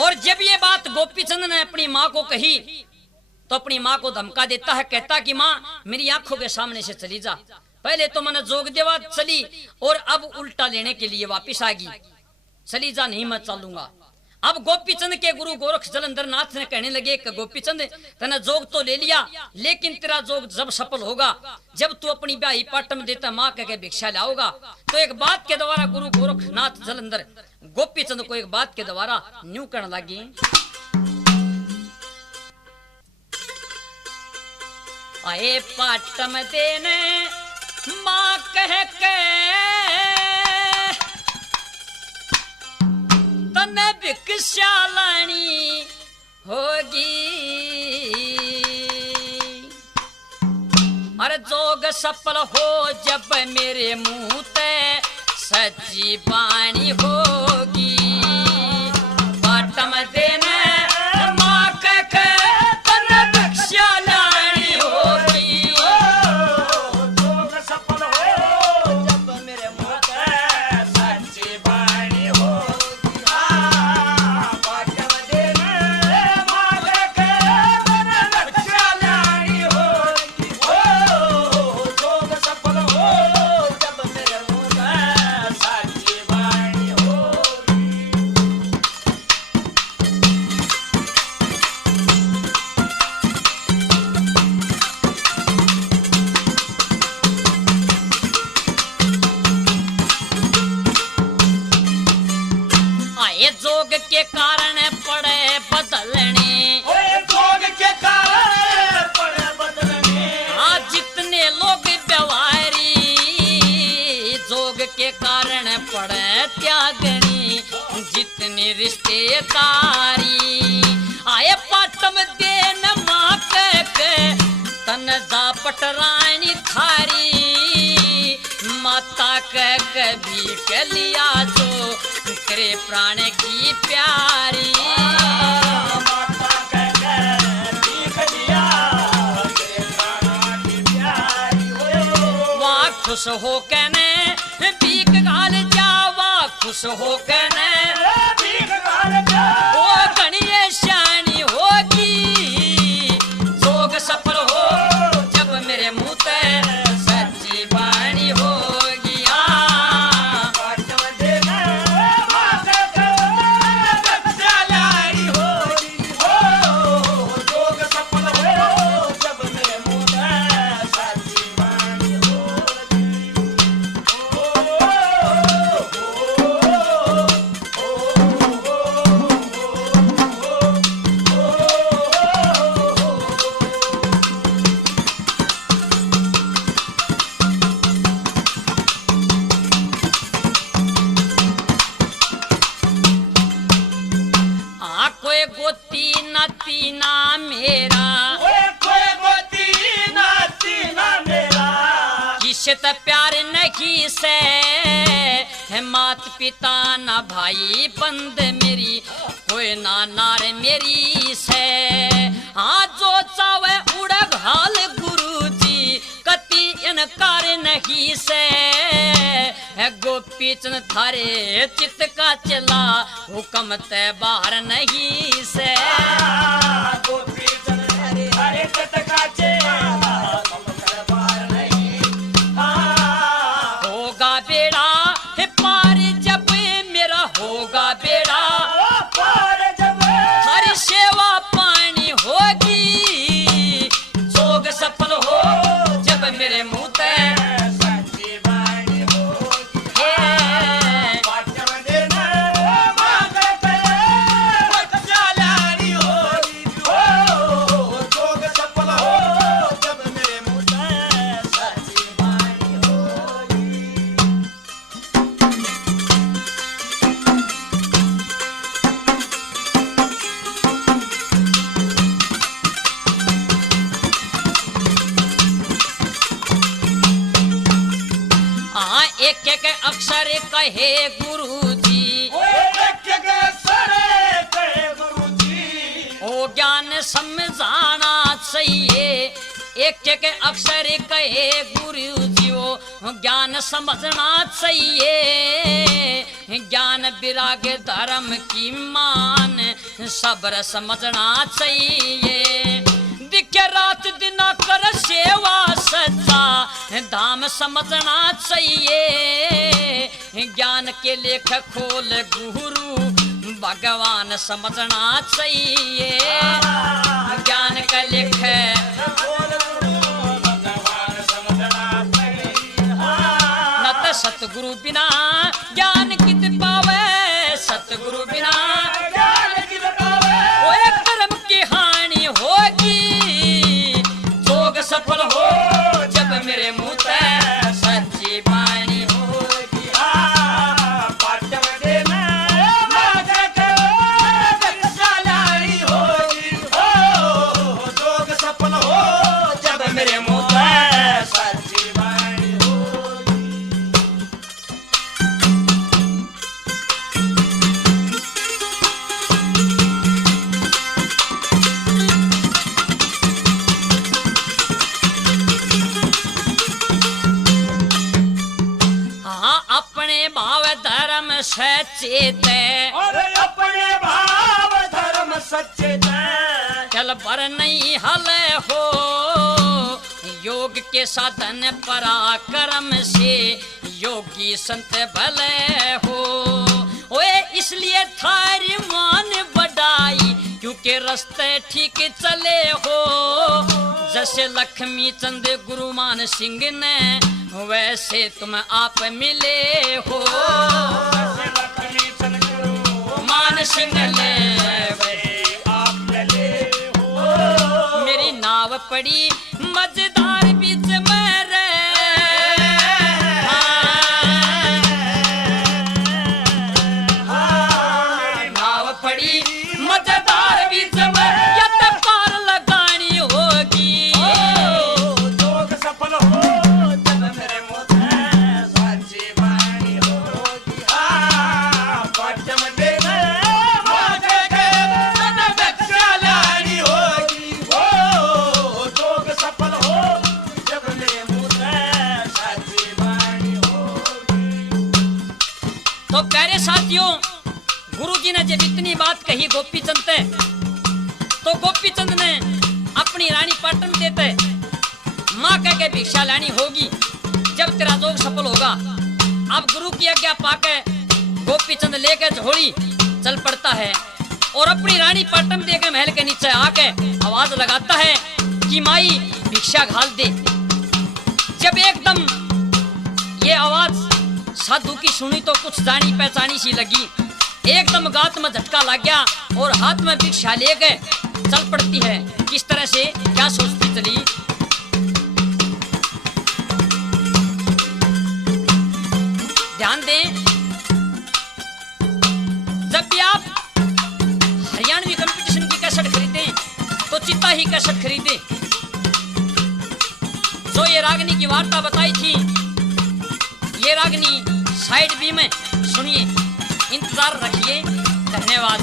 और जब ये बात गोपीचंद ने अपनी माँ को कही तो अपनी माँ को धमका देता है, कहता कि माँ मेरी आंखों के सामने से चली जा। पहले तो मैंने जोग देवा चली और अब उल्टा लेने के लिए वापिस आ गई, चली जा नहीं मैं चलूंगा। अब गोपीचंद के गुरु गोरख जलंधर नाथ ने कहने लगे कि गोपीचंद तने जोग तो ले लिया, लेकिन तेरा जोग जब सफल होगा जब तू अपनी ब्याही पाटम देता माँ कह के भिक्षा लाओगा। तो एक बात के द्वारा गुरु गोरखनाथ जलंधर गोपीचंद को एक बात के द्वारा न्यू करने लगी। आए पाटम देने माँ कह के तने भिक्षा लानी होगी, अरे जोग सफल हो जब मेरे मुंह ते सच्ची बाणी होगी। पाटम देने माँ कह के तने भिक्षा लानी होगी, जोग सफल हो जब मेरे मुंह पे सच्ची बाणी होगी। पाटम देने माँ कह के तने भिक्षा लानी होगी, जोग सफल हो जब मेरे मुंह पे सच्ची बाणी होगी। आए जोग के कारण पड़े बदलने, ओए जोग के कारण पड़े बदलने, आज जितने लोग व्यवहारी जोग के कारण पड़े त्यागनी, जितने रिश्तेदारी। आए पाटम देन माँ के तन जा पटरानी थारी, माता के कभी के लिया जो करे प्राण की प्यारी। माता कह के भीख लिया तेरे प्राणों की प्यारी। वहाँ खुश हो कहने भीख घाल जावा, खुश हो कहने भीख घाल जा, ओ गणिये शानी होगी। जोग सफल हो जब मेरे मुंह ते सच्ची बाणी होगी। पाटम देने माँ कह के भिक्षा लानी होगी, जोग सफल हो जब मेरे मुंह पे सच्ची बाणी होगी। कोई गोती नाती ना मेरा, ओए कोई गोती नाती ना मेरा, किसे त प्यार नहीं से है मात पिता ना भाई बंद मेरी, कोई ना नार मेरी से। हाँ जो चावे उड़ घाल गुरु जी कति इनकार नहीं से, है गोपीचंद थारे चित का चला हुक्म ते बाहर नहीं से। गोपीचंद हरे चटका चेला कम कर बार नहीं। होगा बेड़ा है पार जब मेरा होगा बेड़ा, पार जब हरी सेवा पानी होगी। जोग सफल हो जब मेरे मुंह ते सच्ची बाणी होगी। है। पाटम देने माँ कह के भिक्षा लानी होगी, जोग सफल हो जब मेरे मुंह पे सच्ची बाणी होगी। एक एक अक्षर कहे गुरु जी, ओ ज्ञान समझाना चाहिए। एक एक अक्षर कहे गुरु जी ओ ज्ञान समझना चाहिए। ज्ञान विराग धर्म की मान सब्र समझना चाहिए। दिखे रात दिन कर सेवा सच्चा धाम समझना चाहिए। ज्ञान के लेख खोल गुरु भगवान समझना चाहिए। ज्ञान का लेख न तो सतगुरु बिना ज्ञान कित पावे, सतगुरु बिना ओए कर्म की हानि होगी। जोग सफल हो जब मेरे मुंह से सच्ची वाणी होगी। पाटम देना सालानी होगी। जोग सफल हो जब मेरे मुंह से सच्ची वाणी होगी। हाँ अपने भाव धर्म सचेत और अपने भाव धर्म सच्चे चल पर नहीं हल हो। योग के साधन पराक्रम से योगी संत भले हो। ओए इसलिए थारी मान बढ़ाई क्योंकि रास्ते ठीक चले हो। जैसे लक्ष्मी चंद गुरुमान सिंह ने वैसे तुम आप मिले हो। मान सिंह ने आप मिले हो। मेरी नाव पड़ी मजेदार बीच में रे। नाव पड़ी मजेदार बीच में या तो पार लगानी होगी। जोग सफल हो जब मेरे मुंह से सच्ची वाणी होगी। पाटम देना सालानी होगी। जोग सफल हो जब मेरे मुंह से सच्ची वाणी होगी। तो प्यारे साथियों, गुरुजी ने जब इतनी बात कही गोपीचंद से, तो गोपीचंद ने अपनी रानी पाटन देते माँ कह के भिक्षा लानी होगी जब तेरा जोग सफल होगा। अब गुरु की आज्ञा पाके गोपीचंद लेकर झोली चल पड़ता है और अपनी रानी पाटन दे के महल के नीचे आके आवाज लगाता है कि माई भिक्षा घाल दे। जब एकदम ये आवाज साधु की सुनी तो कुछ जानी पहचानी सी लगी। एकदम गात में झटका लग गया और हाथ में भिक्षा ले गए चल पड़ती है। किस तरह से क्या सोचती चली। ध्यान दें, जब भी आप हरियाणवी कंपटीशन की कैसेट खरीदें तो चित्ता ही कैसेट खरीदें। जो ये रागनी की वार्ता बताई थी, ये रागनी साइड बी में सुनिए। इंतजार रखिए। धन्यवाद।